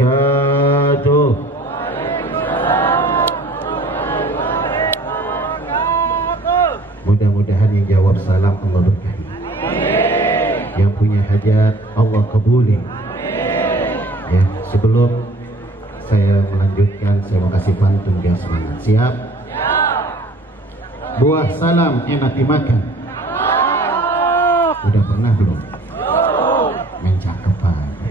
wabarakatuh. Mudah-mudahan yang jawab salam Allah berkahi. Yang punya hajat Allah kabuli. Ya, sebelum saya melanjutkan, saya mau kasih pantun biar semangat. Siap? Buah salam enak dimakan. Udah pernah belum? Main cakep aja.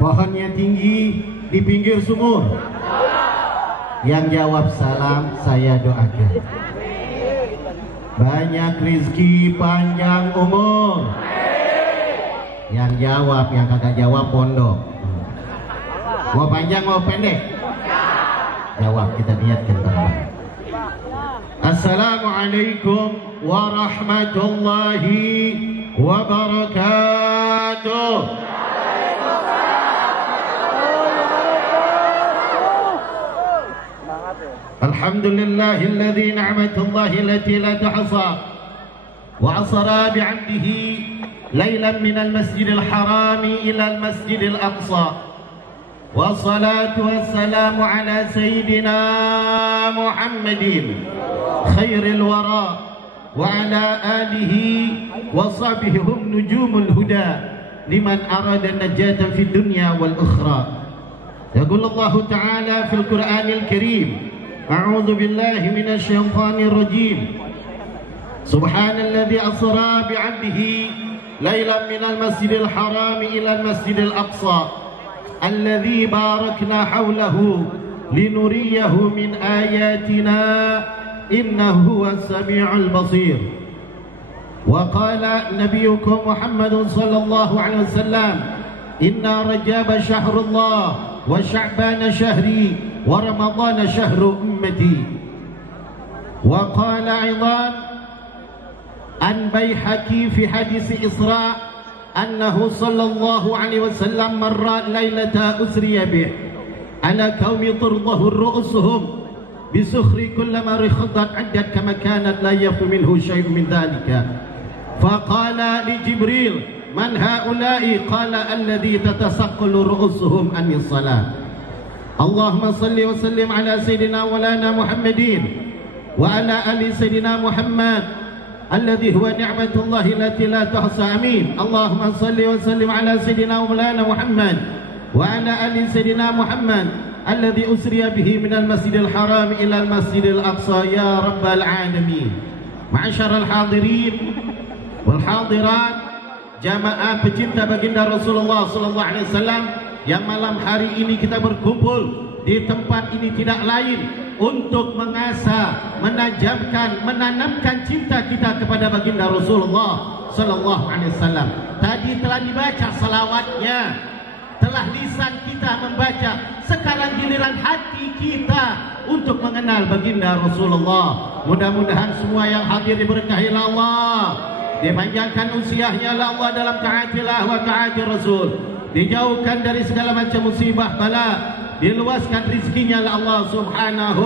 Pohonnya tinggi di pinggir sumur. Yang jawab salam saya doakan banyak rizki, panjang umur. Yang jawab, yang kagak jawab pondok. Mau panjang mau pendek? Jawab, kita niatkan terbaik. Assalamualaikum warahmatullahi wabarakatuh. Alhamdulillahilladzi ni'matullahi allati la tuhsa wa asra bi'abdihi lailan minal masjidil harami ilal masjidil aqsa. Wassalatu wassalamu ala sayyidina Muhammadin khairil wara wa ala alihi wa sahbihi hum nujumul huda liman arada najatan fid dunya wal ukhra. Yaqulullahu ta'ala fil Qur'anil Karim, a'udzu billahi minasy syaithanir rajim. Subhanalladzi asra bi'abdihi lailan minal masjidil harami ilal masjidil aqsa الذي باركنا حوله لنريه من آياتنا إنه هو السميع البصير. وقال نبيكم محمد صلى الله عليه وسلم إن رجب شهر الله وشعبان شهري ورمضان شهر أمتي. وقال أيضا عن بيحقي في حديث إسراء أنه صلى الله عليه وسلم مر ليلة أسري به على قوم ترضه رؤوسهم بسخر كلما رخضت عدت كما كانت لا يخفى منه شيء من ذلك. فقال لجبريل من هؤلاء؟ قال الذي تتثقل رؤوسهم عن الصلاة. اللهم صل وسلم على سيدنا مولانا محمد وعلى آل سيدنا محمد الذي هو نعمة الله التي لا تحصى. آمين. اللهم صل وسلم على سيدنا مولانا محمد وعلى آل سيدنا محمد الذي أسري به من المسجد الحرام إلى المسجد الأقصى يا رب العالمين. معاشر الحاضرين والحاضرات, jamaah pecinta baginda Rasulullah sallallahu alaihi wasallam, yang malam hari ini kita berkumpul di tempat ini tidak lain untuk mengasah, menajamkan, menanamkan cinta kita kepada baginda Rasulullah sallallahu alaihi wasallam. Tadi telah dibaca salawatnya, telah lisan kita membaca, sekarang giliran hati kita untuk mengenal baginda Rasulullah. Mudah-mudahan semua yang hadir diberkahi Allah, dipanjangkan usianya Allah dalam taatilah wa taati Rasul, dijauhkan dari segala macam musibah bala, diluaskan rizkinya oleh Allah subhanahu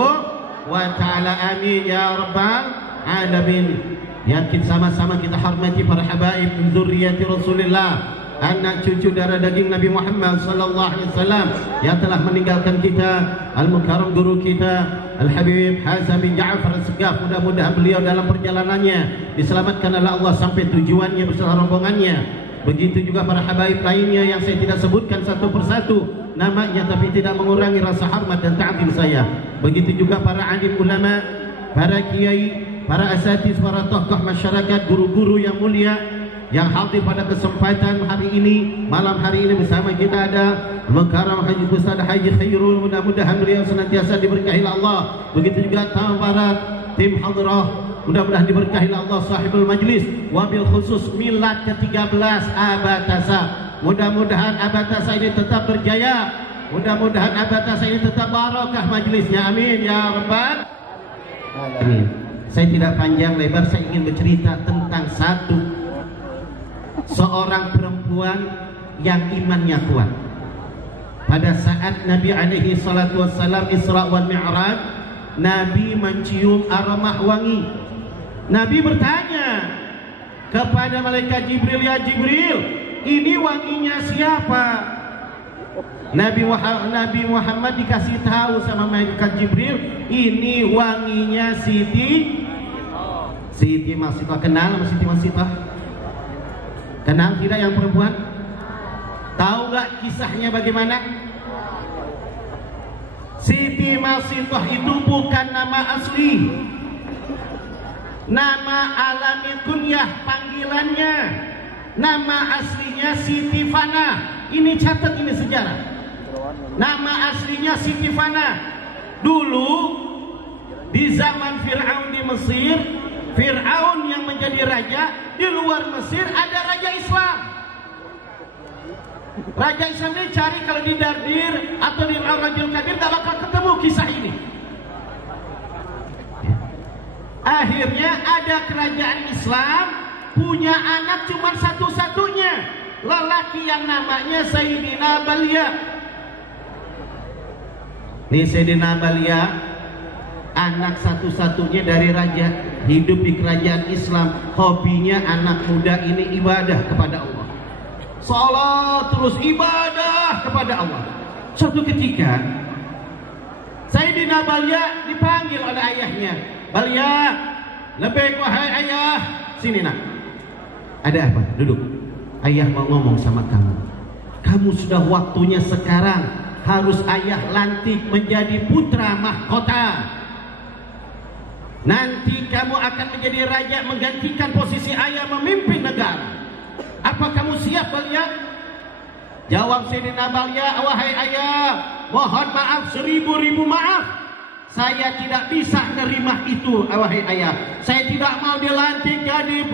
wa ta'ala. Amin ya rabbal alamin. Yakin sama-sama kita hormati para habaib min dzurriyyati Rasulillah, anak cucu darah daging Nabi Muhammad sallallahu alaihi wasallam yang telah meninggalkan kita, al-mukarram guru kita Al-Habib Hasan bin Ja'far As-Segaf. Mudah-mudahan beliau dalam perjalanannya diselamatkan oleh Allah sampai tujuannya beserta rombongannya. Begitu juga para habaib lainnya yang saya tidak sebutkan satu persatu namanya, tapi tidak mengurangi rasa hormat dan ta'zim saya. Begitu juga para alim ulama, para kiai, para asatiz, para tokoh masyarakat, guru-guru yang mulia yang hadir pada kesempatan hari ini, malam hari ini bersama kita ada Mukarram Haji Ustaz Haji Khairul. Mudah-mudahan beliau senantiasa diberkahi Allah. Begitu juga para tim hadrah, mudah-mudahan diberkahi Allah sahibul majlis, wabil khusus milad ke-13 Abatasa. Mudah-mudahan Abatasa ini tetap berjaya, mudah-mudahan Abatasa ini tetap barakah majlisnya. Amin ya rabbal alamin. Saya tidak panjang lebar, saya ingin bercerita tentang seorang perempuan yang imannya kuat. Pada saat Nabi alaihi salatu wassalam Isra wal Mi'raj, Nabi mencium aromah wangi. Nabi bertanya kepada malaikat Jibril, ya Jibril, ini wanginya siapa? Nabi Muhammad dikasih tahu sama malaikat Jibril, ini wanginya Siti Masitah. Kenal sama Siti Masitah? Kenal tidak yang perempuan? Tahu gak kisahnya bagaimana? Siti Masitah itu bukan nama asli, nama alami kunyah panggilannya. Nama aslinya Siti Fana. Ini catat, ini sejarah. Nama aslinya Siti Fana. Dulu di zaman Fir'aun di Mesir, Fir'aun yang menjadi raja, di luar Mesir ada raja Islam. Raja Islam ini cari kalau di Dardir atau di Al-Rajul Kadir gak bakal ketemu kisah ini. Akhirnya ada kerajaan Islam punya anak cuma satu-satunya, lelaki yang namanya Sayyidina Balya. Nih Sayyidina Balya, anak satu-satunya dari raja, hidup di kerajaan Islam. Hobinya anak muda ini ibadah kepada Allah, salat terus ibadah kepada Allah. Suatu ketika Sayyidina Balya dipanggil oleh ayahnya. Balya, lebih wahai ayah, sini nak. Ada apa? Duduk. Ayah mau ngomong sama kamu. Kamu sudah waktunya sekarang harus ayah lantik menjadi putra mahkota. Nanti kamu akan menjadi raja, menggantikan posisi ayah memimpin negara. Apa kamu siap, Balya? Jawab Sayyidina Balya, wahai ayah, mohon maaf, seribu-ribu maaf. Saya tidak bisa menerima itu, wahai ayah. Saya tidak mau dilantik jadi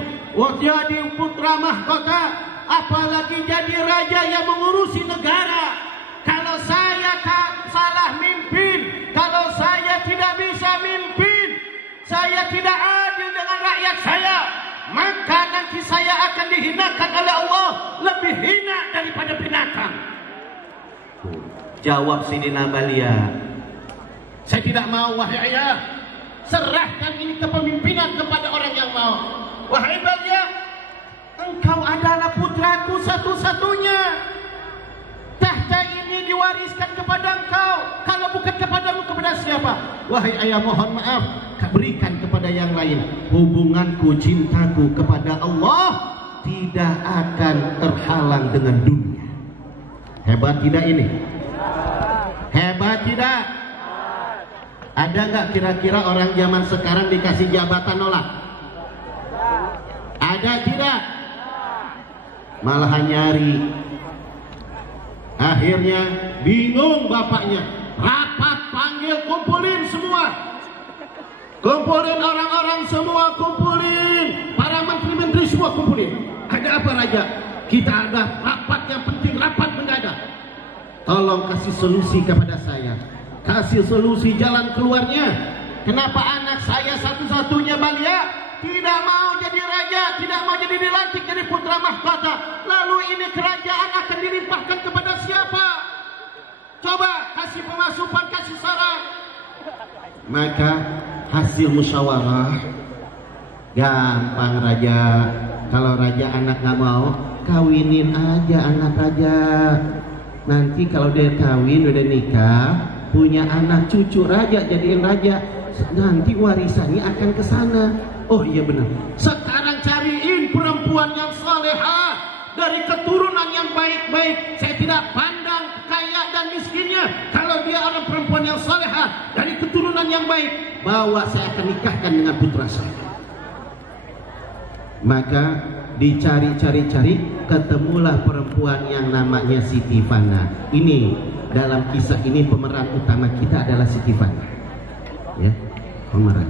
putra mahkota, apalagi jadi raja yang mengurusi negara. Kalau saya salah mimpin, kalau saya tidak bisa mimpin, saya tidak adil dengan rakyat saya, maka nanti saya akan dihinakan oleh Allah, lebih hina daripada binatang. Jawab Sayyidina Balya, saya tidak mau, wahai ayah. Serahkan ini kepemimpinan kepada orang yang mau. Wahai Balya, engkau adalah putraku satu-satunya. Tahta ini diwariskan kepada engkau. Kalau bukan kepadamu, kepada siapa? Wahai ayah, mohon maaf, berikan kepada yang lain. Hubunganku, cintaku kepada Allah tidak akan terhalang dengan dunia. Hebat tidak ini? Hebat tidak? Ada nggak kira-kira orang zaman sekarang dikasih jabatan nolak? Ada tidak? Malahan nyari. Akhirnya bingung bapaknya. Rapat, panggil, kumpulin semua. Kumpulin orang-orang semua, kumpulin. Para menteri-menteri semua kumpulin. Ada apa raja? Kita ada rapat yang penting, rapat mendadak. Tolong kasih solusi kepada saya. Kasih solusi jalan keluarnya. Kenapa anak saya satu-satunya Balya tidak mau jadi raja, tidak mau jadi dilantik jadi putra mahkota? Lalu ini kerajaan akan dilimpahkan kepada siapa? Coba kasih pemasukan, kasih saran. Maka hasil musyawarah, gampang raja. Kalau raja anak nggak mau, kawinin aja anak raja. Nanti kalau dia kawin udah nikah, punya anak cucu raja, jadiin raja, nanti warisannya akan ke sana. Oh iya benar. Sekarang cariin perempuan yang salehah dari keturunan yang baik-baik. Saya tidak pandang kaya dan miskinnya. Kalau dia orang perempuan yang salehah dari keturunan yang baik, bawa, saya akan nikahkan dengan putra saya. Maka dicari-cari-cari, ketemulah perempuan yang namanya Siti Fana. Ini dalam kisah ini pemeran utama kita adalah Siti Fana, ya, pemeran.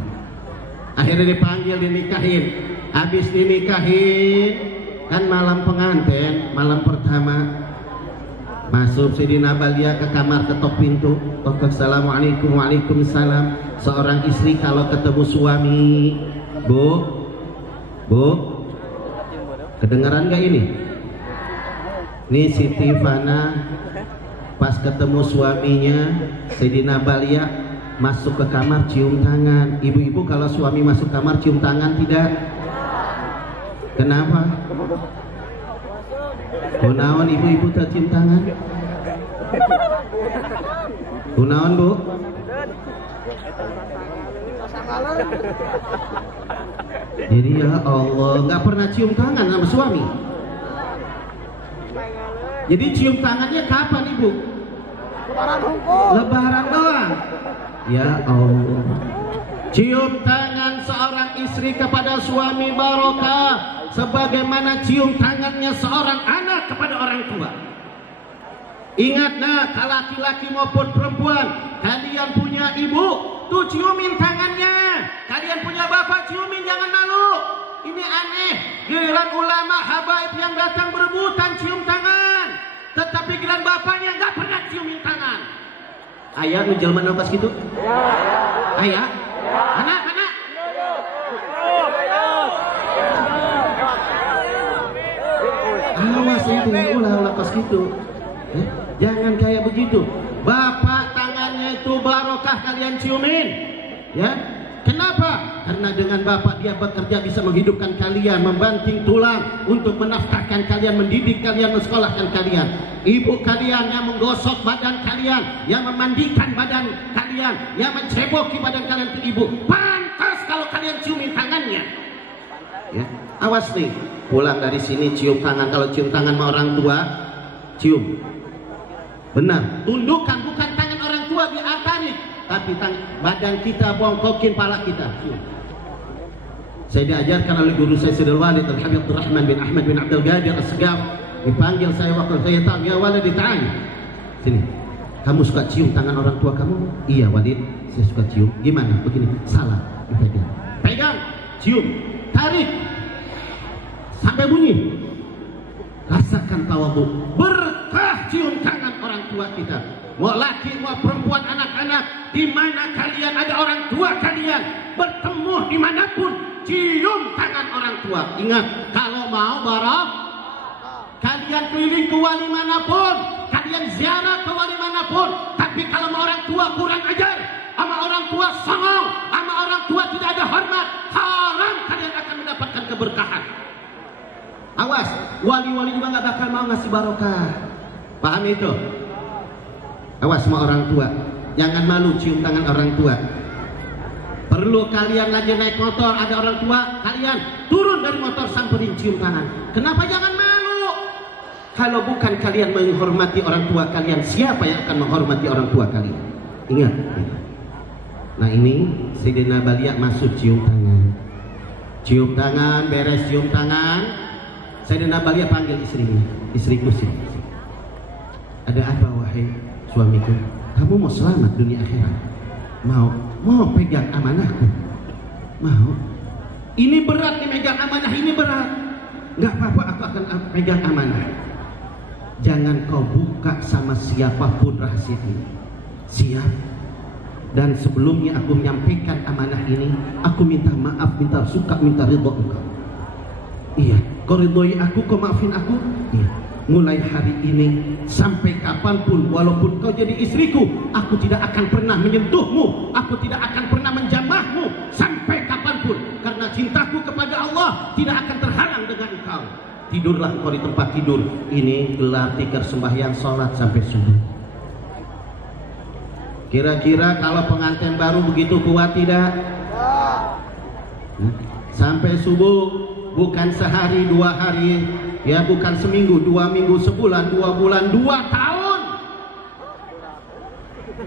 Akhirnya dipanggil, dinikahin. Habis dinikahin, kan malam pengantin, malam pertama, masuk Sayyidina Balya ke kamar, ketok pintu. Assalamualaikum. Waalaikumsalam. Seorang istri kalau ketemu suami, Bu, kedengaran gak ini? Nih Siti Fana pas ketemu suaminya Sayyidina Balya masuk ke kamar cium tangan. Ibu-ibu kalau suami masuk kamar cium tangan tidak? Kenapa? Kunaon ibu-ibu tak cium tangan? Kunaon Bu? Jadi ya Allah, nggak pernah cium tangan sama suami. Jadi cium tangannya kapan Ibu? Lebaran doang. Ya Allah. Cium tangan seorang istri kepada suami barokah sebagaimana cium tangannya seorang anak kepada orang tua. Ingat nah, laki-laki maupun perempuan, kalian punya ibu, tuh ciumin tangannya. Kalian punya bapak, ciumin, jangan malu. Ini aneh, giliran ulama habaib yang datang berebutan cium tangan, tetapi giliran bapaknya nggak pernah ciumin tangan. Ayah nu jelema nafas gitu? Ayah? Anak? Awas itu ulah pas gitu. Jangan kayak begitu. Bapak tangannya itu barokah kalian ciumin. Ya. Kenapa? Karena dengan bapak dia bekerja bisa menghidupkan kalian, membanting tulang untuk menafkahkan kalian, mendidik kalian, mensekolahkan kalian. Ibu kalian yang menggosok badan kalian, yang memandikan badan kalian, yang menceboki badan kalian ke ibu. Pantas kalau kalian ciumin tangannya. Ya. Awas nih, pulang dari sini cium tangan. Kalau cium tangan sama orang tua, cium. Benar, tundukkan bukan tangan orang tua di atas, tapi badan kita bongkokin pala kita. Saya diajarkan oleh guru saya Sayyidul Walid Al-Habib Rahman bin Ahmad bin Abdul Qadir As-Segaf. Dipanggil saya waktu saya tahu, ya Walid ditanya. Sini, kamu suka cium tangan orang tua kamu? Iya Walid, saya suka cium. Gimana? Begini, salah, dipegang. Pegang, cium, tarik, sampai bunyi. Rasakan tawadhu, berkah cium tangan orang tua kita. Mau laki, mau perempuan, anak-anak, di mana kalian ada orang tua kalian, bertemu dimanapun, cium tangan orang tua. Ingat, kalau mau barok, kalian keliling ke wali manapun, kalian ziarah ke wali manapun, tapi kalau mau orang tua kurang ajar, sama orang tua songong, sama orang tua tidak ada hormat, haram kalian akan mendapatkan keberkahan. Awas, wali-wali juga nggak bakal mau ngasih barokah. Paham itu? Awas sama orang tua, jangan malu cium tangan orang tua. Perlu kalian lagi naik motor, ada orang tua, kalian turun dari motor samperin cium tangan. Kenapa jangan malu? Kalau bukan kalian menghormati orang tua kalian, siapa yang akan menghormati orang tua kalian? Ingat. Nah ini Sayyidina Balia masuk cium tangan. Cium tangan, beres cium tangan. Sayyidina Balia panggil istrinya, istriku sih. Ada apa wahai suamiku? Kamu mau selamat dunia akhirat? Mau pegang amanahku? Mau? Ini berat nih, megang amanah ini berat. Nggak apa-apa, aku akan pegang amanah. Jangan kau buka sama siapapun rahasia ini. Siap? Dan sebelumnya aku menyampaikan amanah ini, aku minta maaf, minta suka, minta ridho engkau. Iya, kau ridhoi aku, kau maafin aku. Iya. Mulai hari ini sampai kapanpun, walaupun kau jadi istriku, aku tidak akan pernah menyentuhmu, aku tidak akan pernah menjamahmu sampai kapanpun, karena cintaku kepada Allah tidak akan terhalang dengan engkau. Tidurlah kau di tempat tidur ini, gelar tikar sembahyang sholat sampai subuh. Kira-kira kalau pengantin baru begitu kuat tidak? Sampai subuh. Bukan sehari, 2 hari, ya bukan seminggu, 2 minggu, sebulan, 2 bulan, 2 tahun.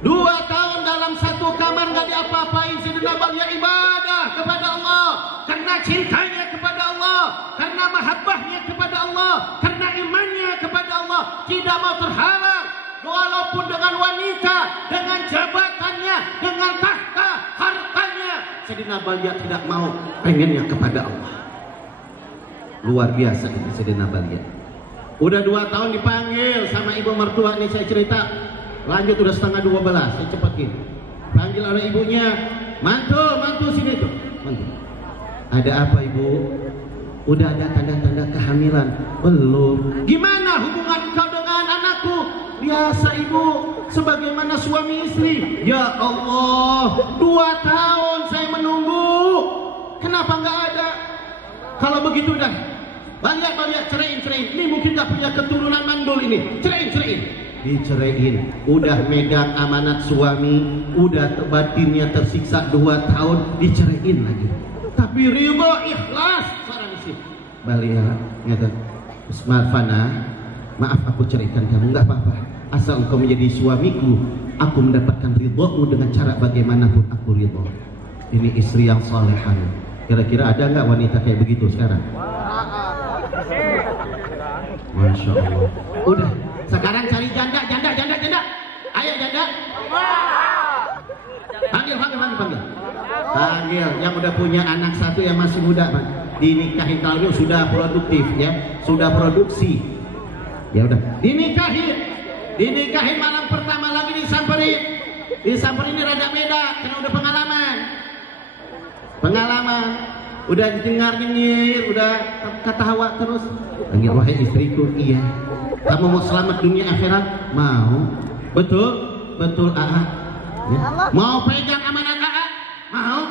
2 tahun dalam satu kamar gak diapa-apain. Sayyidina Balia ibadah kepada Allah, karena cintanya kepada Allah, karena mahabbahnya kepada Allah, karena imannya kepada Allah, tidak mau terhalang. Walaupun dengan wanita, dengan jabatannya, dengan tahta, hartanya, Sayyidina Balia tidak mau, pengennya kepada Allah. Luar biasa itu Sayyidina Balia. Udah 2 tahun dipanggil sama ibu mertua nih, saya cerita. Lanjut udah setengah 12, saya cepetin. Panggil oleh ibunya, mantu sini tuh. Mantu. Ada apa ibu? Udah ada tanda-tanda kehamilan? Belum. Gimana hubungan kau dengan anakku? Biasa ibu, sebagaimana suami istri. Ya Allah, 2 tahun saya menunggu. Kenapa nggak ada? Kalau begitu dah, Balia ceraiin. Ini mungkin gak punya keturunan mandul ini. Ceraiin. diceraiin. Udah megang amanat suami, udah batinnya tersiksa 2 tahun, diceraiin lagi. Tapi ridho ikhlas seorang istri. Balik ya, ngata. Usman Fana, maaf aku ceraikan kamu, nggak apa-apa. Asal engkau menjadi suamiku, aku mendapatkan ridhomu dengan cara bagaimanapun aku ridho. Ini istri yang salehah. Kira-kira ada nggak wanita kayak begitu sekarang? Masya Allah. Udah, sekarang cari janda. Ayo janda. Panggil. Panggil yang udah punya anak 1 yang masih muda, Pak. Dinikahin kalau sudah produktif ya, sudah produksi. Ya udah, dinikahin malam pertama lagi disamperin ini rada beda karena udah pengalaman. Udah dengar-dengar, udah ketawa terus. Panggil, wahai istriku, iya. Kamu mau selamat dunia akhirat? Mau. Betul AA. Ya. Mau pegang amanat AA? Mau.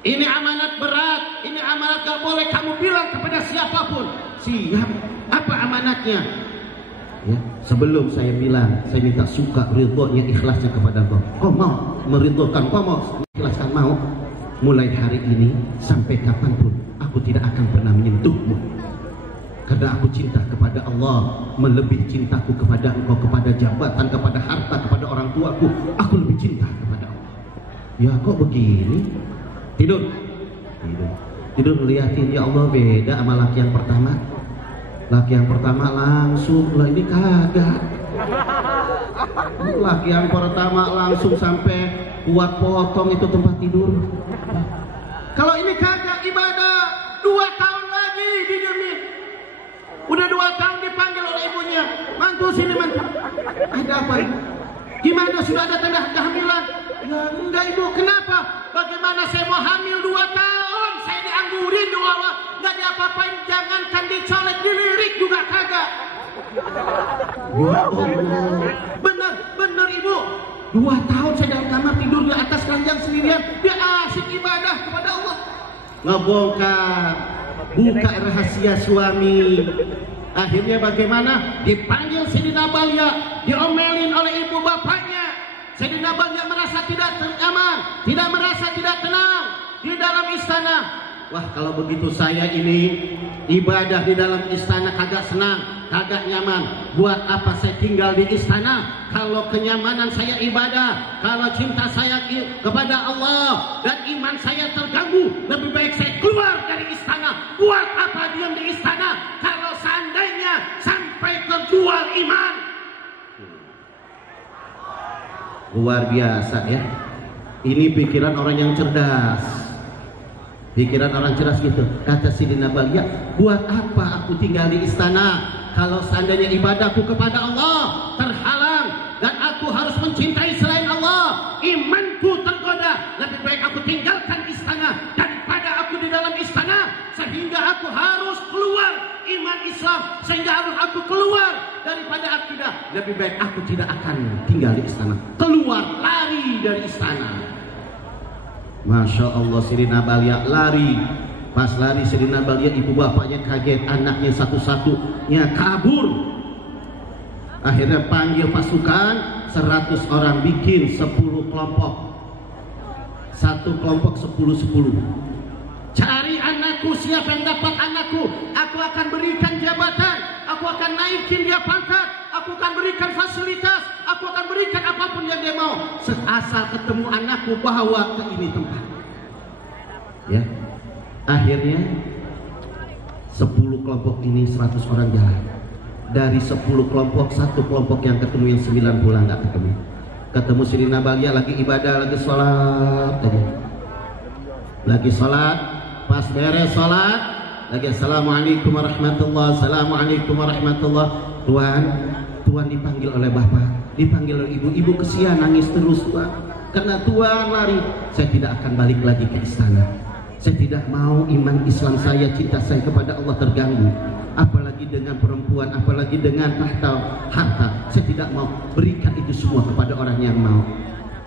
Ini amanat berat, ini amanat gak boleh kamu bilang kepada siapapun. Siap. Apa amanatnya? Ya, sebelum saya bilang, saya minta suka, ridhonya, ikhlasnya kepada kau. Kau mau meridhokan, kau mau ikhlaskan, mau. Mulai hari ini sampai kapanpun aku tidak akan pernah menyentuhmu, karena aku cinta kepada Allah melebihi cintaku kepada engkau, kepada jabatan, kepada harta, kepada orang tuaku. Aku lebih cinta kepada Allah. Ya kok begini? Tidur melihatin, ya Allah beda sama laki yang pertama. Laki yang pertama langsung, lah ini kagak. Laki yang pertama langsung sampai buat potong itu tempat tidur. Kalau ini kagak, ibadah 2 tahun lagi dijamin. Udah 2 tahun dipanggil oleh ibunya, mantu sini mantu. Ada apa? Gimana, sudah ada tanda kehamilan? Ya enggak ibu, kenapa? Bagaimana saya mau hamil 2 tahun? Saya dianggurin doa Allah, nggak diapa-apain, jangankan dicolek, dilirik juga kagak. Ya Allah, bener ibu. 2 tahun saya dalam kamar tidur di atas ranjang sendirian, dia asik ibadah kepada Allah. Ngebongkar, buka rahasia suami. Akhirnya bagaimana? Dipanggil Sayyidina Balia, diomelin oleh ibu bapaknya. Sayyidina Balia merasa tidak aman, tidak merasa tidak tenang di dalam istana. Wah, kalau begitu saya ini ibadah di dalam istana kagak senang, kagak nyaman. Buat apa saya tinggal di istana kalau kenyamanan saya ibadah, kalau cinta saya kepada Allah dan iman saya terganggu? Lebih baik saya keluar dari istana. Buat apa diam di istana kalau seandainya sampai terjual iman? Luar biasa ya. Ini pikiran orang yang cerdas. Pikiran orang cerdas gitu. Kata Sayyidina Balia, buat apa aku tinggal di istana kalau seandainya ibadahku kepada Allah terhalang dan aku harus mencintai selain Allah, imanku tergoda. Lebih baik aku tinggalkan istana daripada aku di dalam istana sehingga aku harus keluar iman Islam, sehingga harus aku keluar daripada akidah. Lebih baik aku tidak akan tinggal di istana, keluar, lari dari istana. Masya Allah, Sayyidina Balia lari. Pas lari Sayyidina Balia, ibu bapaknya kaget, anaknya satu-satunya kabur. Akhirnya panggil pasukan 100 orang, bikin 10 kelompok. Satu kelompok 10-10. Cari anakku, siapa yang dapat anakku, aku akan berikan jabatan, aku akan naikin dia pangkat, aku akan berikan fasilitas, aku akan berikan apapun yang dia mau, asal ketemu anakku, bawa ke ini tempat. Ya, akhirnya 10 kelompok ini 100 orang jalan. Dari 10 kelompok, 1 kelompok yang ketemu, yang 9 pulang nggak ketemu. Ketemu Sayyidina Balia lagi ibadah, lagi sholat aja. Lagi sholat, pas beres sholat, lagi assalamualaikum warahmatullahi, assalamualaikum warahmatullahi. Tuan dipanggil oleh bapak, dipanggil oleh ibu kesian, nangis terus Tuan. Karena Tuan lari, saya tidak akan balik lagi ke istana. Saya tidak mau iman Islam saya, cinta saya kepada Allah terganggu. Apalagi dengan perempuan, apalagi dengan harta. Saya tidak mau berikan itu semua kepada orang yang mau.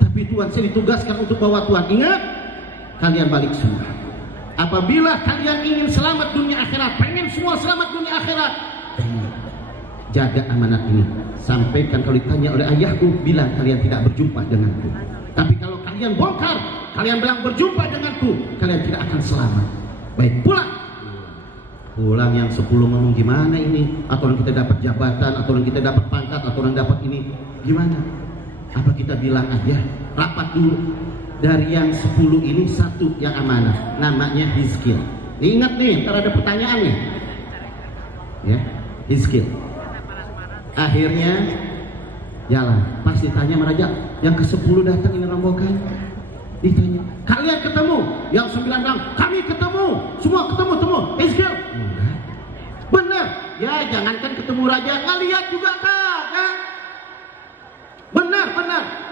Tapi Tuan, saya ditugaskan untuk bawa Tuan. Ingat, kalian balik semua. Apabila kalian ingin selamat dunia akhirat, pengen semua selamat dunia akhirat, jaga amanat ini. Sampaikan kalau ditanya oleh ayahku, bilang kalian tidak berjumpa denganku. Tapi kalau kalian bongkar, kalian bilang berjumpa denganku, kalian tidak akan selamat. Baik, pulang. Pulang yang 10 ngomong gimana ini? Atau orang kita dapat jabatan, atau orang kita dapat pangkat, atau orang dapat ini, gimana? Apa kita bilang aja, rapat dulu. Dari yang 10 ini satu yang amanah, namanya Hizkil. Ingat nih, ntar ada pertanyaan nih. Ya, Hizkil. Akhirnya jalan. Pas ditanya sama raja, yang ke-10 datang ini rombongan. Ditanya, kalian ketemu? Yang 9 bilang, kami ketemu. Semua ketemu. Hizkil. Enggak. Benar. Ya, jangankan ketemu raja, ngelihat juga kagak. Benar.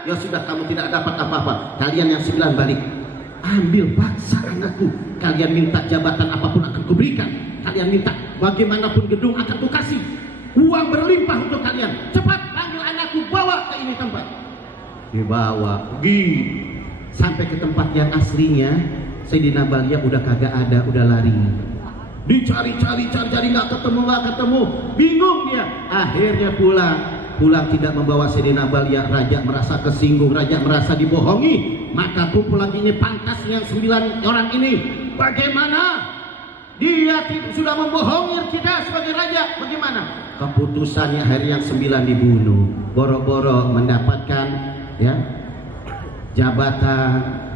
Ya sudah, kamu tidak dapat apa-apa. Kalian yang 9 balik. Ambil paksa anakku. Kalian minta jabatan apapun akan kuberikan. Kalian minta bagaimanapun gedung akan kukasih. Uang berlimpah untuk kalian. Cepat panggil anakku, bawa ke ini tempat. Dibawa, pergi sampai ke tempat yang aslinya. Sayyidina Balya udah kagak ada, udah lari. Dicari nggak ketemu. Bingung dia. Akhirnya pulang tidak membawa Sayyidina Balya. Raja merasa kesinggung, raja merasa dibohongi. Maka kumpul lagi pantas yang 9 orang ini. Bagaimana? Dia sudah membohongi kita sebagai raja. Bagaimana? Keputusannya hari yang 9 dibunuh. Boro-boro mendapatkan ya jabatan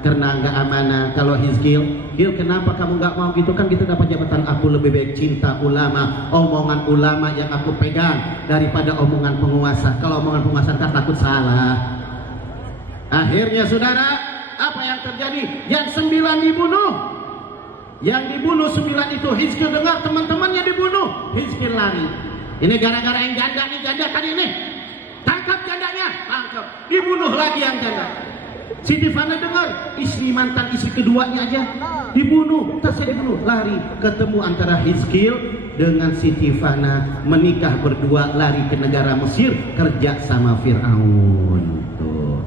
karena nggak amanah. Kalau Hizkil, kenapa kamu nggak mau gitu? Kan kita dapat jabatan. Aku lebih baik cinta ulama, omongan ulama yang aku pegang daripada omongan penguasa. Kalau omongan penguasa kan takut salah. Akhirnya saudara, apa yang terjadi? Yang 9 dibunuh. Yang dibunuh 9 itu Hizkil dengar teman-temannya dibunuh. Hizkil lari. Ini gara-gara yang janda nih, janda tadi ini. Tangkap jandanya, tangkap. Dibunuh lagi yang janda. Siti Fana dengar, mantan istri keduanya aja dibunuh. Tasnya dibunuh, lari. Ketemu antara Hizkil dengan Siti Fana, menikah berdua, lari ke negara Mesir, kerja sama Fir'aun. Tuh.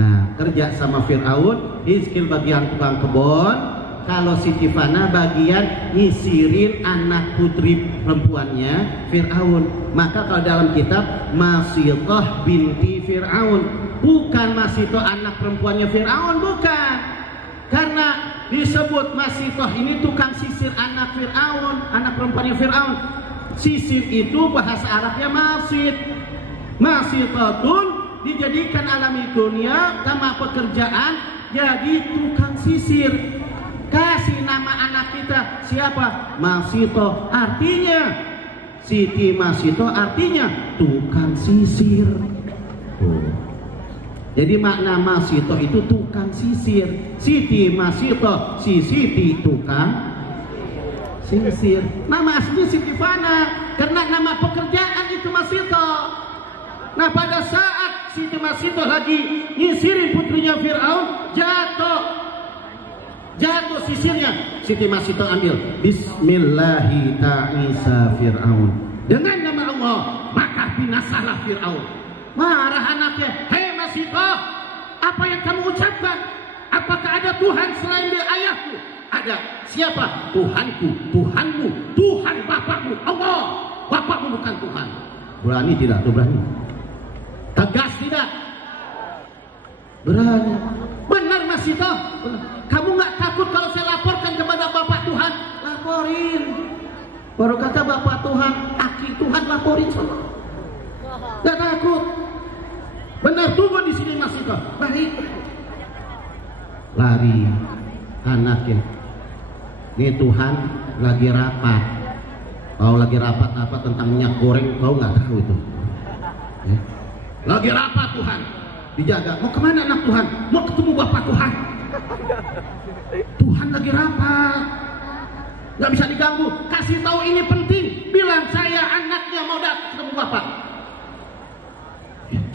Nah, kerja sama Fir'aun, Hizkil bagian tukang kebon. Kalau Siti Fana bagian nyisirin anak putri perempuannya Fir'aun. Maka kalau dalam kitab Masitoh binti Fir'aun, bukan Masitoh anak perempuannya Fir'aun, bukan. Karena disebut Masitoh ini tukang sisir anak Fir'aun, anak perempuannya Fir'aun. Sisir itu bahasa Arabnya masid. Masitotun dijadikan alami dunia sama pekerjaan jadi tukang sisir. Kasih nama anak kita siapa? Masito, artinya Siti Masito, artinya tukang sisir. Jadi makna Masito itu tukang sisir. Siti Masito, si Siti tukang sisir. Nama aslinya Siti Fana, karena nama pekerjaan itu Masito. Nah, pada saat Siti Masito lagi nyisirin putrinya Fir'aun, jatuh sisirnya. Siti Masito ambil, Bismillahi ta'isa Fir'aun, dengan nama Allah maka binasalah Fir'aun. Marah anaknya, hei Masito, apa yang kamu ucapkan? Apakah ada Tuhan selain dia ayahku? Ada. Siapa? Tuhanku, Tuhanmu, Tuhan bapakmu, Allah. Bapakmu bukan Tuhan. Berani tidak? Tuh berani. Tegas tidak? Berani. Benar Masito. Kamu nggak takut kalau saya laporkan kepada Bapak Tuhan? Laporin. Baru kata Bapak Tuhan, Aki Tuhan, laporin sama. Nggak takut. Benar, tunggu di sini Masito. Baik. Lari anaknya. Ini Tuhan lagi rapat. Kalau lagi rapat apa tentang minyak goreng, kau nggak tahu itu. Ya. Lagi rapat Tuhan. Dijaga. Mau kemana anak Tuhan? Mau ketemu Bapak Tuhan. Tuhan lagi rapat, nggak bisa diganggu. Kasih tahu ini penting. Bilang saya anaknya mau datang ketemu Bapak.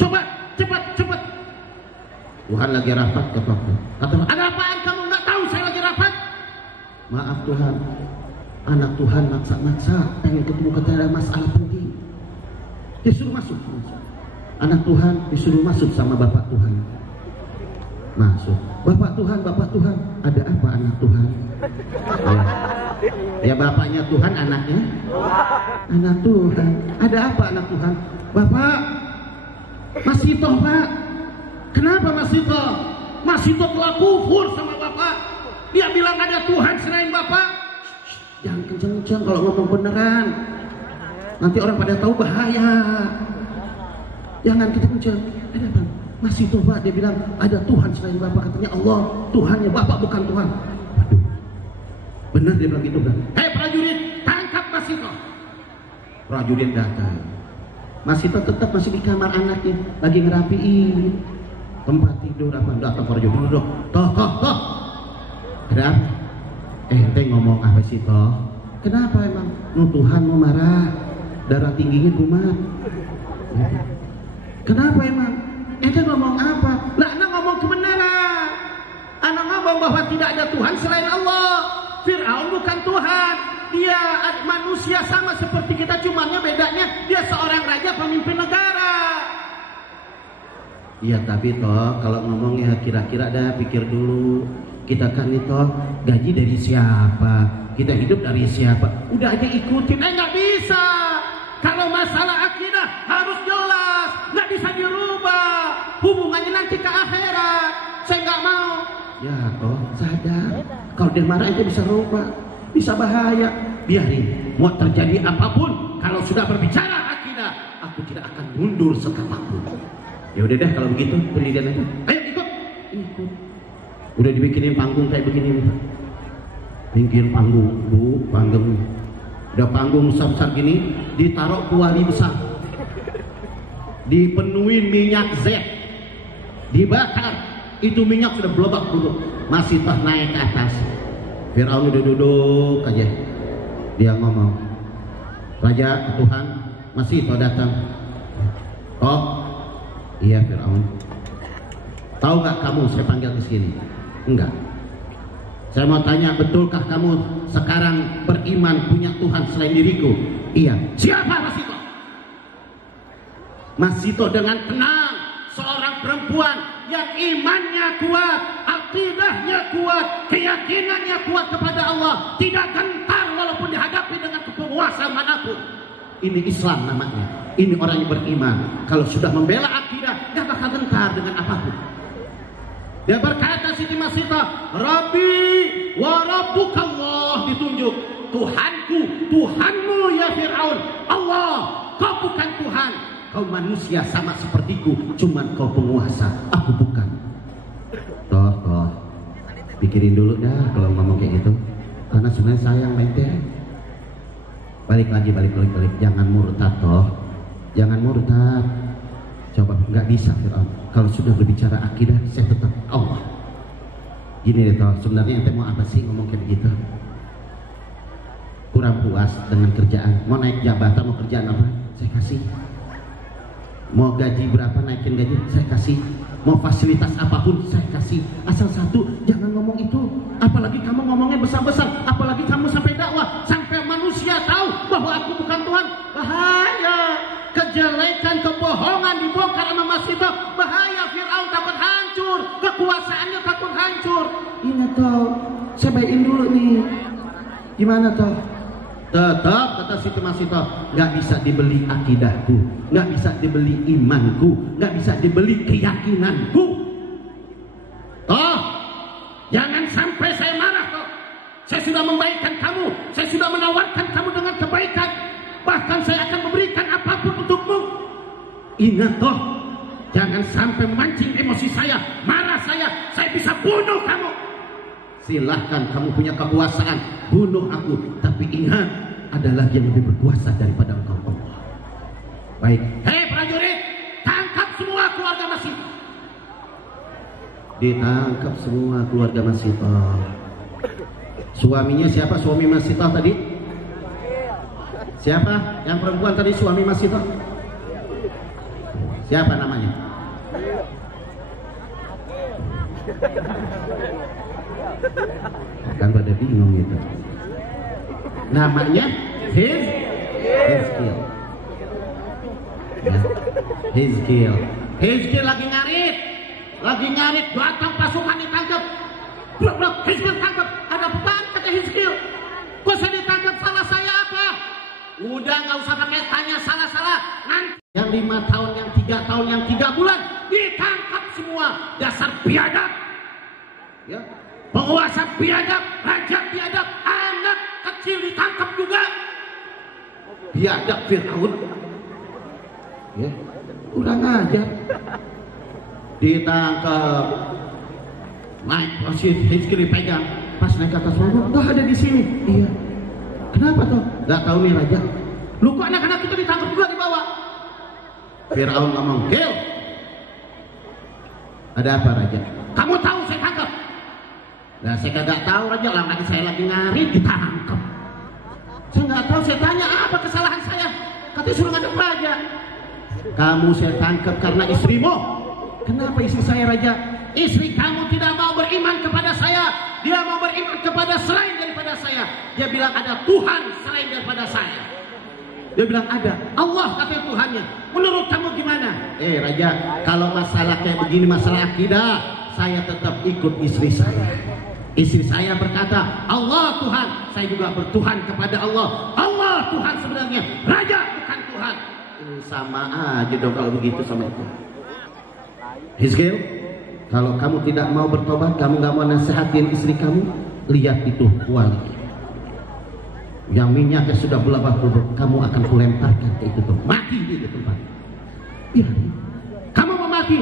Coba cepat. Tuhan lagi rapat kata. Ada apaan kamu nggak tahu saya lagi rapat? Maaf Tuhan, anak Tuhan maksa pengen ketemu, katanya ada masalah penting. Disuruh masuk. Anak Tuhan disuruh masuk sama Bapak Tuhan. Masuk. Bapak Tuhan, ada apa anak Tuhan? Ya. Ya bapaknya Tuhan, anaknya anak Tuhan. Ada apa anak Tuhan? Bapak Mas Sito, Pak. Kenapa Mas Sito? Mas Sito telah kufur sama Bapak. Dia bilang ada Tuhan selain Bapak. Jangan kenceng-kenceng kalau ngomong beneran. Nanti orang pada tahu bahaya. Jangan kenceng-kenceng. Ada apa? Mas Sito, Pak, dia bilang ada Tuhan selain Bapak. Katanya Allah Tuhannya, Bapak bukan Tuhan. Waduh, benar dia bilang gitu kan? Hei prajurit, tangkap Mas Sito. Prajurit datang. Mas Sito tetap masih di kamar anaknya, lagi ngerapiin tempat tidur. Apa datang prajurit? Toh. Ada apa? Ente ngomong apa sih toh? Kenapa emang? Tuhan mau marah, darah tingginya kumat. Kenapa emang? Ente ngomong apa? Lah, anak ngomong kebenaran. Anak ngomong bahwa tidak ada Tuhan selain Allah. Fir'aun bukan Tuhan. Dia manusia sama seperti kita, cumannya bedanya dia seorang raja pemimpin negara. Iya, tapi toh kalau ngomongnya kira-kira ada pikir dulu. Kita kan itu gaji dari siapa? Kita hidup dari siapa? Udah aja ikutin. Nggak bisa. Kalau masalah akidah harus jelas, nggak bisa dirubah. Hubungannya nanti ke akhirat. Saya nggak mau. Ya toh sadar. Kalau dia marah itu bisa rubah, bisa bahaya. Biarin. Mau terjadi apapun, kalau sudah berbicara akidah, aku tidak akan mundur sekapapun. Ya udah deh kalau begitu, pendidikan aja. Ayo ikut. Udah dibikinin panggung kayak begini nih, Pak. Bikin panggung, Bu, panggung. Udah panggung besar-besar gini, ditaruh kuali besar. Dipenuhi minyak zet. Dibakar. Itu minyak sudah belobak-belobak. Masih tak naik ke atas. Fir'aun udah duduk aja. Dia ngomong, Raja, Tuhan, masih tahu datang. Oh, iya Fir'aun. Tahu gak kamu saya panggil ke sini? Enggak. Saya mau tanya, betulkah kamu sekarang beriman punya Tuhan selain diriku? Iya. Siapa Mas Sito? Mas Sito dengan tenang, seorang perempuan yang imannya kuat, akidahnya kuat, keyakinannya kuat kepada Allah, tidak gentar walaupun dihadapi dengan penguasa manapun. Ini Islam namanya. Ini orang yang beriman. Kalau sudah membela akidah, gak bakal gentar dengan apapun. Dia berkata Siti Mas Sito, Rabbi wa rabbukallah, ditunjuk. Tuhanku, Tuhanmu ya Fir'aun. Allah, kau bukan Tuhan. Kau manusia sama sepertiku, cuman kau penguasa, aku bukan. Toh, pikirin dulu dah kalau ngomong kayak gitu. Karena sebenarnya sayang mente. Balik lagi. Jangan murtad toh. Jangan murtad. Coba, nggak bisa Fir'aun. Kalau sudah berbicara akidah, saya tetap Allah. Gini deh toh, sebenarnya ente mau apa sih ngomong kayak begitu? Kurang puas dengan kerjaan, mau naik jabatan, mau kerjaan apa? Saya kasih. Mau gaji berapa, naikin gaji, saya kasih. Mau fasilitas apapun, saya kasih. Asal satu, jangan ngomong itu. Apalagi kamu ngomongnya besar-besar. Apalagi kamu sampai dakwah, sampai manusia tahu bahwa aku bukan Tuhan. Bahaya. Kejelekan, kebohongan dibongkar sama Mas Sito. Bahaya, Fir'aun takut hancur, kekuasaannya takut hancur. Ini toh, saya baikin dulu nih. Gimana toh? Tetap kata Siti Mas Sito, nggak bisa dibeli akidahku, nggak bisa dibeli imanku, nggak bisa dibeli keyakinanku. Toh, jangan sampai saya marah toh. Saya sudah membaikkan kamu, saya sudah menawarkan kamu dengan kebaikan. Bahkan saya akan memberikan apapun untukmu. Ingat toh, jangan sampai memancing emosi saya, marah saya bisa bunuh kamu. Silahkan kamu punya kekuasaan, bunuh aku. Tapi ingat, ada lagi yang lebih berkuasa daripada engkau, Allah. Baik. Hei prajurit, tangkap semua keluarga Mas Sito. Ditangkap semua keluarga Mas Sito. Suaminya siapa? Suami Mas Sito tadi? Siapa yang perempuan tadi suami Mas Sito? Siapa namanya? Kan pada bingung gitu. Namanya Hizkil. Ya. Hizkil lagi ngarit, datang pasukan ditangkap. Blok, Hizkil tangkap. Ada apaan kata Hizkil? Kok saya ditangkap, salah saya apa? Udah nggak usah pakai tanya salah-salah. Nanti yang 5 tahun, yang 3 tahun, yang 3 bulan ditangkap semua. Dasar biadab. Ya. Penguasa biadab, raja biadab, anak kecil ditangkap juga. Biadab Fir'aun. Ya. Kurang ajar. Ditangkap. Naik posisi Hizkil dipegang. Pas naik ke atas rumah, tuh ada di sini. Iya. Kenapa tuh? Gak tahu nih raja. Lu kok anak-anak itu ditangkap juga di bawah? Fir'aun ngomong, Gil, ada apa raja? Kamu tahu saya tangkap? Nah, saya kagak tahu raja, lah lagi saya lagi nyari ditangkap. Saya nggak tahu, saya tanya apa kesalahan saya? Katanya suruh ngadep raja. Kamu saya tangkap karena istrimu. Kenapa istri saya raja? Istri kamu tidak mau beriman kepada saya. Dia mau beriman kepada selain daripada saya. Dia bilang ada Tuhan selain daripada saya. Dia bilang ada Allah katanya Tuhannya. Menurut kamu gimana? Raja, kalau masalah kayak begini, masalah akidah, saya tetap ikut istri saya. Istri saya berkata Allah Tuhan, saya juga bertuhan kepada Allah. Allah Tuhan sebenarnya, raja bukan Tuhan. Sama aja dong kalau begitu sama itu. Hizkil, kalau kamu tidak mau bertobat, kamu gak mau nasihatin istri kamu, lihat itu wali yang minyaknya sudah berlabah-lubah, kamu akan kulemparkan ke itu tempat, mati di tempat. Ya, kamu mau mati,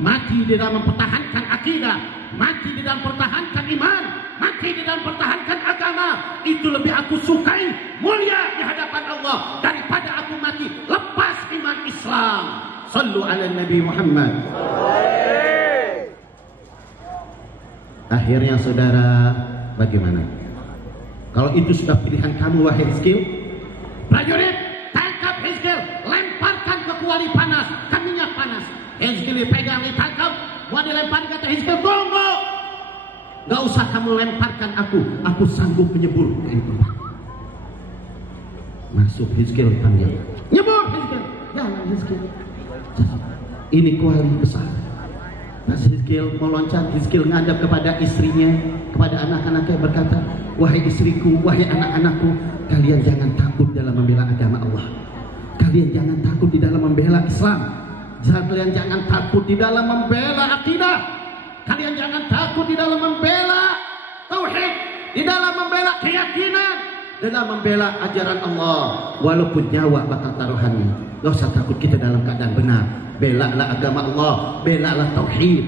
mati di dalam mempertahankan akidah, mati di dalam mempertahankan iman, mati di dalam mempertahankan agama. Itu lebih aku sukai, mulia di hadapan Allah, daripada aku mati lepas iman Islam. Sallu ala Nabi Muhammad. Akhirnya saudara, bagaimana? Kalau itu sudah pilihan kamu, wahai Hizkil, prajurit, tangkap Hizkil, lemparkan ke kuali panas, ke minyak panas. Hizkil dipegang, ditangkap, mau dilempar, kata Hizkil, tunggu. Gak usah kamu lemparkan aku sanggup menyebur ke itu. Masuk Hizkil dipanggil, nyebur Hizkil, jangan Hizkil. Ini kuali besar. Pas Hizkil mau loncat, Hizkil ngadap kepada istrinya, kepada anak-anaknya berkata, wahai istriku, wahai anak-anakku, kalian jangan takut dalam membela agama Allah. Kalian jangan takut di dalam membela Islam. Kalian jangan takut di dalam membela akidah. Kalian jangan takut di dalam membela tauhid, di dalam membela keyakinan, dalam membela ajaran Allah. Walaupun nyawa bakal taruhannya, gak usah takut, kita dalam keadaan benar. Belalah agama Allah, belalah tauhid.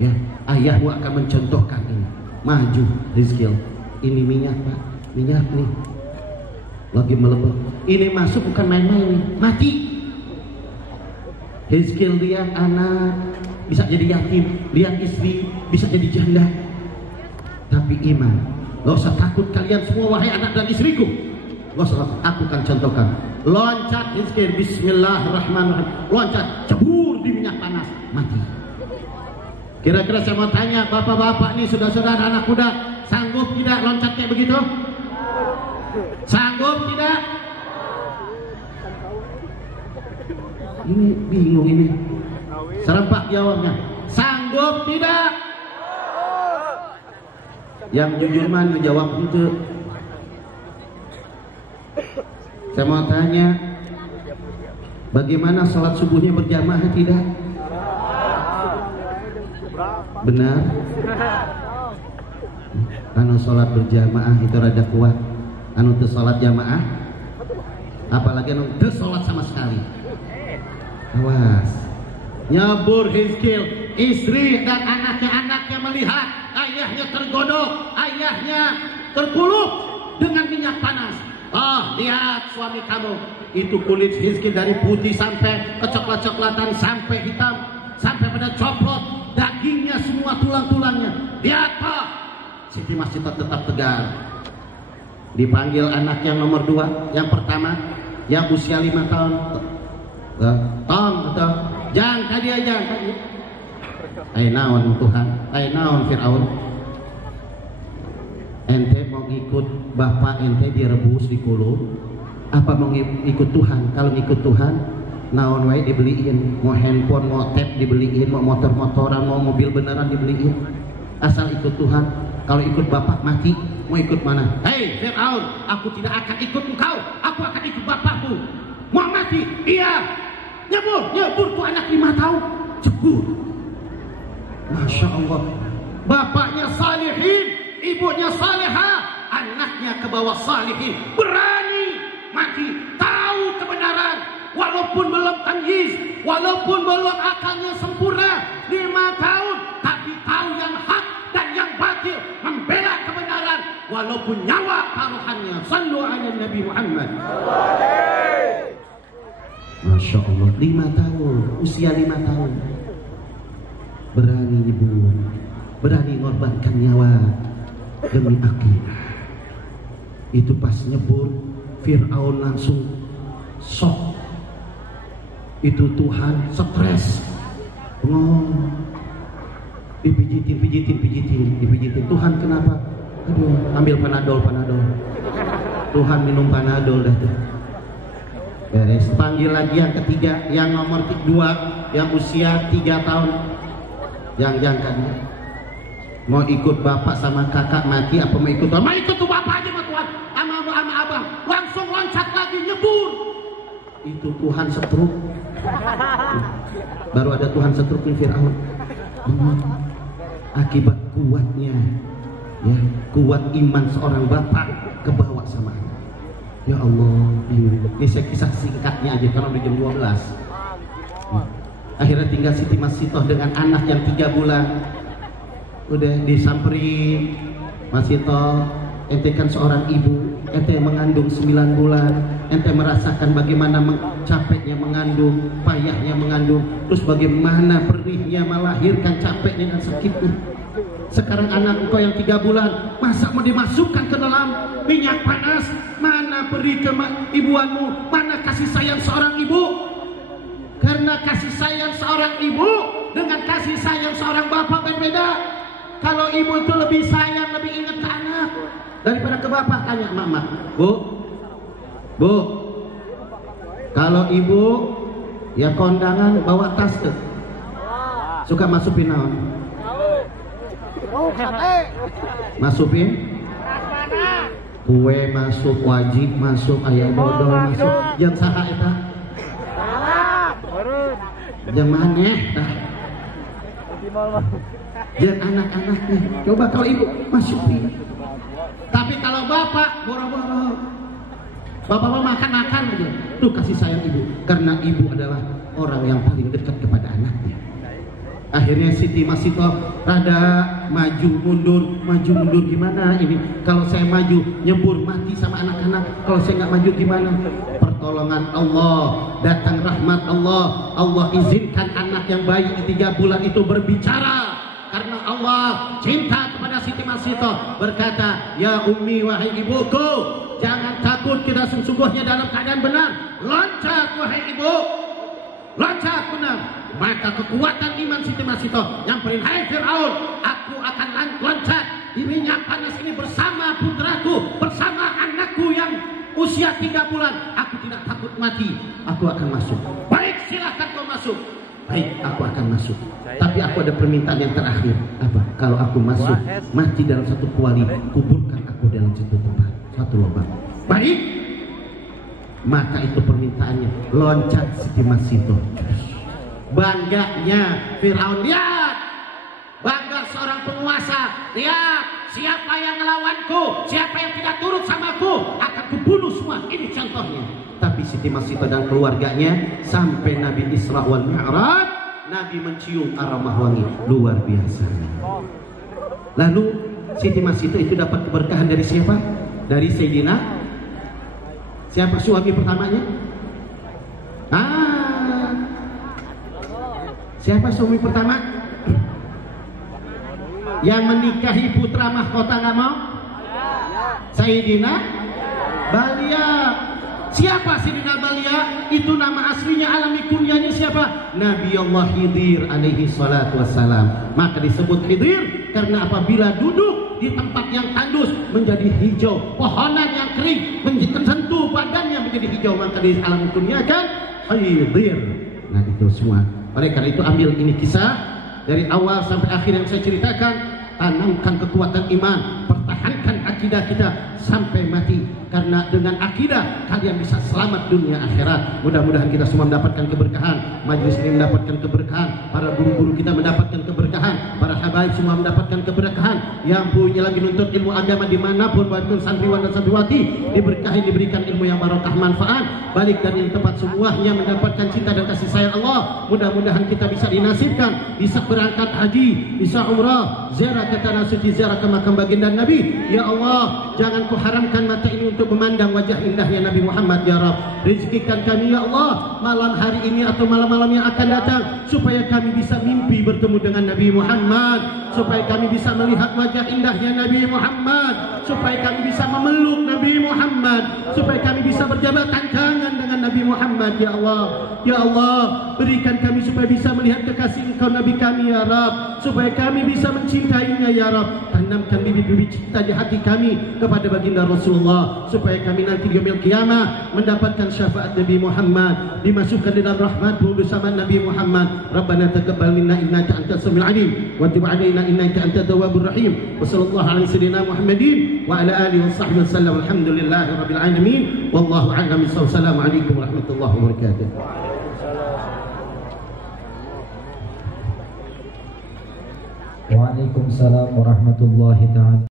Ya, ayahmu akan mencontohkan ini. Maju Hizkil, ini minyak Pak, minyak nih lagi melebar, ini masuk bukan main-main nih, mati. Hizkil lihat anak bisa jadi yatim, lihat istri bisa jadi janda, tapi iman. Gak usah takut kalian semua, wahai anak dan istriku, gak usah takut, aku akan contohkan. Loncat Hizkil, bismillahirrahmanirrahim, loncat, cebur di minyak panas, mati. Kira-kira saya mau tanya, bapak-bapak nih, saudara-saudara anak muda, sanggup tidak loncat kayak begitu? Sanggup tidak? Ini bingung ini. Serempak jawabnya. Sanggup tidak? Yang jujur man menjawab itu. Saya mau tanya, bagaimana sholat subuhnya berjamaah tidak? Benar? Anu sholat berjamaah itu rada kuat. Anu tuh sholat jamaah, apalagi anu tuh sholat sama sekali. Awas, nyebur Hizkil, istri dan anaknya melihat ayahnya tergodok, ayahnya terkuluk dengan minyak panas. Oh, lihat suami kamu, itu kulit Hizkil dari putih sampai kecoklat-coklatan, sampai hitam, sampai pada coplot, dagingnya semua, tulang-tulangnya. Lihat Pak, Siti masih tetap tegar. Dipanggil anak yang nomor 2, yang pertama, yang usia 5 tahun. Tong atau jangan dia jangan. Ai naon Tuhan, ai naon Firaun. Ente mau ikut bapak ente direbus di kulu, apa mau ikut Tuhan? Kalau ikut Tuhan, naon wae dibeliin, mau handphone, mau tab dibeliin, mau motor-motoran, mau mobil beneran dibeliin. asal ikut Tuhan. Kalau ikut bapak mati, mau ikut mana? Hei Fir'aun, aku tidak akan ikut engkau, aku akan ikut bapakku. Mau mati? Iya. Nyebur tuh anak 5 tahun, jebur. Masya Allah, bapaknya salihin, ibunya salihah, anaknya ke bawah salihin, berani mati, tahu kebenaran, walaupun belum tamyiz, walaupun belum akalnya sempurna, 5 tahun, tapi tahu yang hak dan yang batil, membela kebenaran, walaupun nyawa taruhannya. Sallu ala Nabi Muhammad. Masya Allah, 5 tahun, usia 5 tahun, berani ibu, berani mengorbankan nyawa demi akidah. Itu pas nyebur, Fir'aun langsung shock. Itu Tuhan stres, dipijitin. Tuhan kenapa? Aduh, ambil panadol. Tuhan minum panadol dah tuh. Beres. Panggil lagi yang ketiga, yang nomor 2, yang usia 3 tahun. Jangan mau ikut bapak sama kakak mati apa mau ikut Tuhan? Mau ikut tuh bapak aja sama Tuhan, sama abang, langsung loncat lagi nyebur. Itu Tuhan setruk. Baru ada Tuhan setruk nih Fir'aun. Akibat kuatnya, ya, kuat iman seorang bapak kebawa sama anak. Ya Allah, ini saya kisah singkatnya aja karena udah jam 12. Akhirnya tinggal Siti Masitoh dengan anak yang 3 bulan. Udah disamperin, Masitoh, ente kan seorang ibu, ente mengandung 9 bulan, ente merasakan bagaimana capeknya mengandung, payahnya mengandung, terus bagaimana perihnya melahirkan, capeknya dan sakitnya. Sekarang anak engkau yang 3 bulan, masa mau dimasukkan ke dalam minyak panas? Mana perih ke ibuanmu? Mana kasih sayang seorang ibu? Karena kasih sayang seorang ibu dengan kasih sayang seorang bapak berbeda. Kalau ibu itu lebih sayang, lebih ingat ke anak daripada ke bapak. Tanya mama, Bu, kalau ibu ya kondangan bawa tas tuh, suka masukin naon? Masukin kue, masuk wajib, masuk ayam dodol, masuk yang saha eta yang maneh tah yang anak-anaknya. Coba kalau ibu masukin. Tapi kalau bapak boro-boro, bapak mau makan aja, tuh kasih sayang ibu, karena ibu adalah orang yang paling dekat kepada anaknya. Akhirnya Siti Masitoh rada maju mundur gimana ini? Kalau saya maju nyebur mati sama anak-anak, kalau saya nggak maju gimana? Pertolongan Allah, datang rahmat Allah, Allah izinkan anak yang bayi 3 bulan itu berbicara. Karena Allah cinta kepada Siti Masitoh, berkata, ya ummi, wahai ibuku, jangan takut, kita sesungguhnya dalam keadaan benar. Loncat wahai ibu, loncat benar. Maka kekuatan iman Siti Masitoh nyamperin, hai Fir'aun, aku akan loncat di minyak panas ini bersama putraku, bersama anakku yang usia 3 bulan. Aku tidak takut mati, aku akan masuk. Baik, silahkan kau masuk. Baik, aku akan masuk. Tapi aku ada permintaan yang terakhir. Apa? Kalau aku masuk mati dalam satu kuali, kuburkan aku dalam satu tempat, satu lubang. Baik. Maka itu permintaannya. Loncat Siti Masitoh. Bangganya Fir'aun, lihat, bangga seorang penguasa, lihat siapa yang melawanku, siapa yang tidak turut samaku akan kubunuh semua. Ini contohnya. Tapi Siti Masitoh dan keluarganya sampai Nabi Isra wal Mi'raj, Nabi mencium aroma wangi luar biasa. Lalu Siti Masitoh itu dapat keberkahan dari siapa? Dari Sayyidina, siapa suami pertamanya? Siapa suami pertama yang menikahi putra mahkota nggak mau? Sayyidina Balia. Siapa Sayyidina Balia? Itu nama aslinya, alami kunyanya siapa? Nabi Allah Khidir alaihi salatu wassalam. Maka disebut Khidir karena apabila duduk di tempat yang tandus menjadi hijau, pohonan yang kering menyentuh badannya menjadi hijau, maka di alam kunyakan Khidir. Nah itu semua. Oleh karena itu ambil ini kisah dari awal sampai akhir yang saya ceritakan. tanamkan kekuatan iman, pertahankan akidah kita sampai mati, karena dengan akidah kalian bisa selamat dunia akhirat. Mudah-mudahan kita semua mendapatkan keberkahan, majelis ini mendapatkan keberkahan, para guru-guru kita mendapatkan keberkahan, para habaib semua mendapatkan keberkahan. Yang punya lagi nuntut ilmu agama dimanapun, walaupun santriwan dan santriwati, diberkahi, diberikan ilmu yang barokah, manfaat, balik dari tempat semuanya mendapatkan cinta dan kasih sayang Allah. Mudah-mudahan kita bisa dinasibkan, bisa berangkat haji, bisa umrah, ziarah ke tanah suci, ziarah ke makam baginda Nabi. Ya Allah, jangan ku haramkan mata ini untuk memandang wajah indahnya Nabi Muhammad. Ya Rabb, rezekikan kami ya Allah malam hari ini atau malam-malam yang akan datang, supaya kami bisa mimpi bertemu dengan Nabi Muhammad, supaya kami bisa melihat wajah indahnya Nabi Muhammad, supaya kami bisa memeluk Nabi Muhammad, supaya kami bisa berjabat tangan dengan Nabi Muhammad. Ya Allah, ya Allah, berikan kami supaya bisa melihat kekasih Engkau Nabi kami ya Rabb, supaya kami bisa mencintainya ya Rabb. Tanamkan bibit-bibit cinta di hati kami kepada baginda Rasulullah, supaya kami nanti di yaumil qiyamah mendapatkan syafaat Nabi Muhammad, dimasukkan dalam rahmat-Mu bersama Nabi Muhammad. Rabbana taqabbal minna innaka antas samiul alim wa tub alaina innaka antat tawwabur rahim. Wa sallallahu ala sayyidina Muhammadin wa ala alihi wa sahbihi wasallam. Alhamdulillahi rabbil alamin. Wallahu a'lam. Assalamu alaikum warahmatullahi wabarakatuh. Waalaikumsalam warahmatullahi taala